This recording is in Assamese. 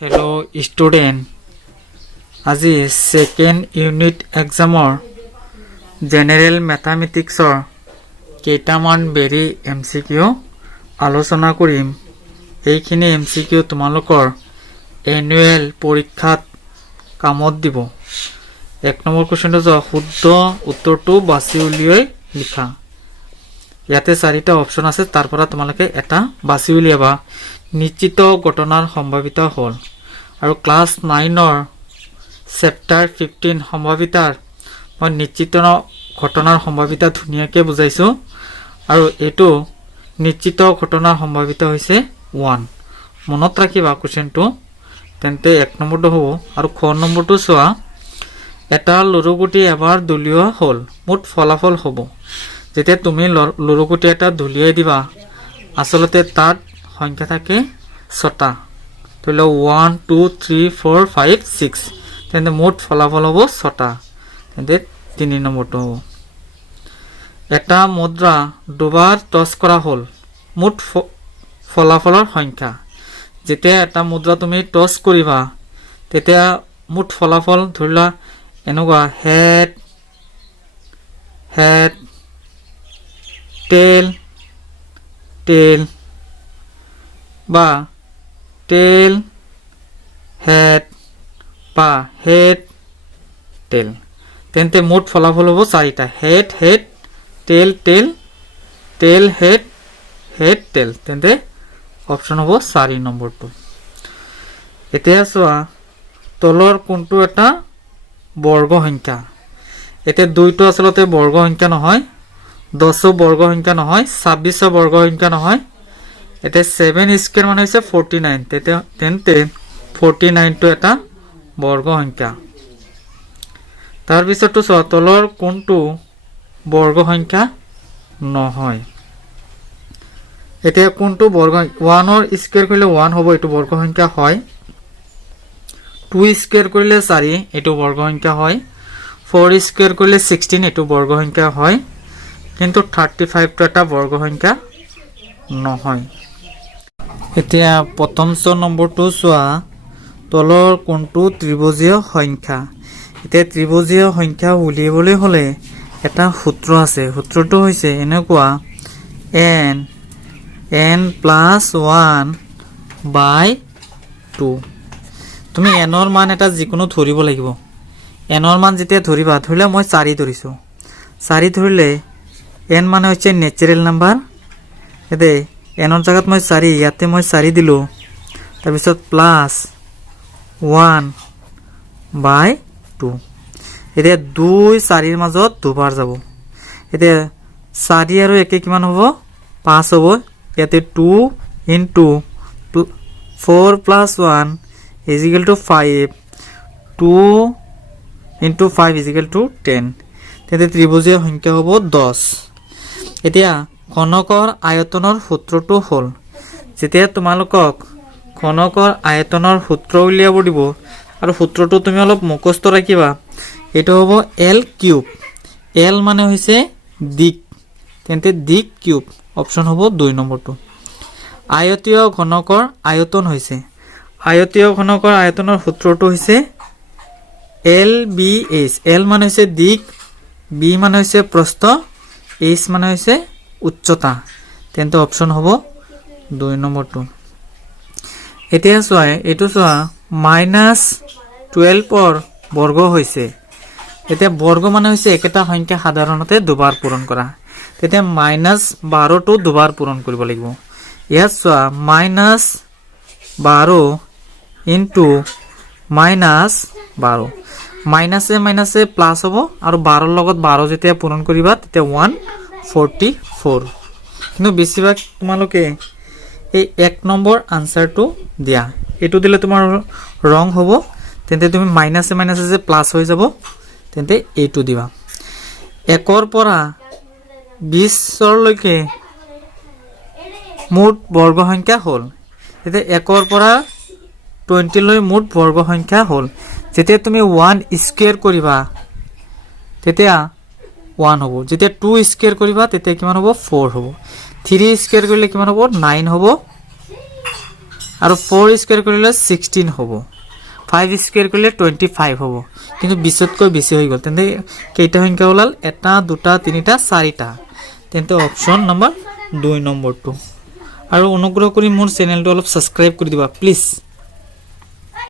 हेलो स्टूडेंट আজি सेकेंड यूनिट एग्जामर जेनेरेल मैथमेटिक्सर केइटामान बेरी एमसीकिউ आलोचना करिम। এইখিনি एमसीकिউ তোমালোকৰ एनुअल परीक्षात कामत দিব। एक नम्बर क्वेश्चनটো শুদ্ধ উত্তৰটো বাছি উলিয়াই লিখা। ইয়াতে চাৰিটা অপচন আছে, তাৰ পৰা তোমালোকে এটা বাছি উলিয়াবা। নিশ্চিত ঘটনাৰ সম্ভাৱিতা হল আৰু ক্লাস 9ৰ চেপ্টাৰ 15 সম্ভাৱিতাৰ মই নিশ্চিত ঘটনাৰ সম্ভাৱিতা ধুনিয়াকে বুজাইছো আৰু এটো নিশ্চিত ঘটনাৰ সম্ভাৱিতা হৈছে 1। মনত ৰাখিবা কোৱেশ্চনটো। তেন্তে 1 নম্বৰটো হ'ব আৰু খ নম্বৰটো চোৱা। এটা লৰুগুটি এবাৰ দলিওৱা হল, মুঠ ফলাফল হ'ব। যেতিয়া তুমি লৰুগুটি এটা দলিয়াই দিবা, আসলতে তাত সংখ্যা থাকে 6টা। ধৰি লও 1 2 3 4 5 6, তেন্তে মুঠ ফলাফল হ'ব 6টা। তেন্তে 3 নম্বৰটো হ'ব। এটা মুদ্ৰা দুবাৰ টছ কৰা হল, মুঠ ফলাফলৰ সংখ্যা। যেতিয়া এটা মুদ্ৰা তুমি টছ কৰিবা, তেতিয়া মুঠ ফলাফল ধৰিলা এনেকুৱা হেড হেড টেল টেল বা টেল হেড বা হেড টেল। তেন্তে মুঠ ফলাফল হ'ব 4টা। হেড হেড টেল টেল টেল হেড হেড টেল। তেন্তে অপচন হ'ব 4 নম্বৰটো। এতিয়া চোৱা তলৰ কোনটো এটা বৰ্গ সংখ্যা। এতিয়া 2টো আসলতে বৰ্গ সংখ্যা নহয়, 10ও বৰ্গ সংখ্যা নহয়, 26ও বৰ্গ সংখ্যা নহয়। এতিয়া 7 স্কয়াৰ মানে হৈছে 49। তেন্তে 49টো এটা বৰ্গ সংখ্যা। তাৰ পিছতো চোৱা তলৰ কোনটো বৰ্গ সংখ্যা নহয়। এতিয়া কোনটো বৰ্গ 1ৰ স্কয়াৰ কৰিলে 1 হ'ব, এটো বৰ্গ সংখ্যা হয়। 2 স্কয়াৰ কৰিলে 4, এটো বৰ্গ সংখ্যা হয়। 4 স্কয়াৰ কৰিলে 16, এটো বৰ্গ সংখ্যা হয়। কিন্তু 35টো এটা বৰ্গ সংখ্যা নহয়। এতিয়া প্ৰথম নম্বৰটো চোৱা। তলৰ কোনটো ত্ৰিভুজীয় সংখ্যা। এতিয়া ত্ৰিভুজীয় সংখ্যা উলিয়াবলৈ হলে এটা সূত্ৰ আছে। সূত্ৰটো হৈছে এনেকুৱা n + 1/2। তুমি nৰ মান এটা যিকোনো ধৰিব লাগিব। nৰ মান যেতিয়া ধৰিবা, ধৰিলে মই 4 ধৰিছো। 4 ধৰিলে n মানে হৈছে নেচাৰেল নাম্বাৰ। এতে nৰ জায়গাত মই 4, ইয়াতে মই 4 দিলো। তাৰ পিছত +1/2। এতিয়া 2 4ৰ মাজত দুবাৰ যাব। এতিয়া 4 আৰু 1 কিমান হ'ব? 5 হ'ব। ইয়াতে 2 * 4 + 1 = 5। 2 * 5 = 10। তেন্তে ত্ৰিভুজীয় সংখ্যা হ'ব 10। এতিয়া ঘনকৰ আয়তনৰ সূত্ৰটো হ'ল, যেতিয়া তোমালোকক ঘনকৰ আয়তনৰ সূত্ৰ উলিয়াব দিব আৰু সূত্ৰটো তুমি অলপ মুখস্থ ৰাখিবা। এইটো হ'ব L³। L মানে হৈছে দিক, তেন্তে দিক কিউব। অপচন হ'ব 2 নম্বৰটো। আয়তীয় ঘনকৰ আয়তন হৈছে, আয়তীয় ঘনকৰ আয়তনৰ সূত্ৰটো হৈছে LBH। L মানে হৈছে দিক, B মানে হৈছে প্ৰস্থ, H মানে হৈছে উচ্চতা। তেন্তে অপচন হ'ব 2 নম্বৰটো। এতিয়া চোৱা এইটো চোৱা -12ৰ বৰ্গ হৈছে। এতিয়া বৰ্গ মানে হৈছে একেটা সংখ্যা সাধাৰণতে দুবাৰ পূৰণ কৰা। তেতিয়া -12টো দুবাৰ পূৰণ কৰিব লাগিব। ইয়াত চোৱা -12 * -12 মাইনাসে মাইনাসে প্লাস হ'ব আৰু 12ৰ লগত 12 যেতিয়া পূৰণ কৰিবা তেতিয়া 144। কিন্তু বেছিভাগ তোমালোকে এই 1 নম্বৰ আনসাৰটো দিয়া। এটো দিলে তোমাৰ ৰং হ'ব। তেন্তে তুমি মাইনাসে মাইনাসে যে প্লাস হৈ যাব, তেন্তে এইটো দিবা। 1ৰ পৰা 20ৰ লৈকে মুঠ বৰ্গ সংখ্যা হ'ল। তেতিয়া 1ৰ পৰা 20 লৈ মুঠ বৰ্গ সংখ্যা হ'ল। যেতিয়া তুমি 1 স্কয়াৰ কৰিবা তেতিয়া 1 হ'ব। যেতিয়া 2 স্কয়াৰ কৰিবা তেতিয়া কিমান হ'ব? 4 হ'ব। 3 স্কয়াৰ কৰিলে কিমান হ'ব? 9 হ'ব। আৰু 4 স্কয়াৰ কৰিলে 16 হ'ব 5 স্কয়াৰ কৰিলে 25 হ'ব কিন্তু 20তকৈ বেছি হৈ গ'ল তেন্তে কেইটা সংখ্যা ওলাল এটা দুটা তিনিটা চাৰিটা তেন্তে অপচন নম্বৰ 2 নম্বৰটো আৰু অনুগ্ৰহ কৰি মোৰ চেনেলটো অলপ সাবস্ক্ৰাইব কৰি দিবা প্লিজ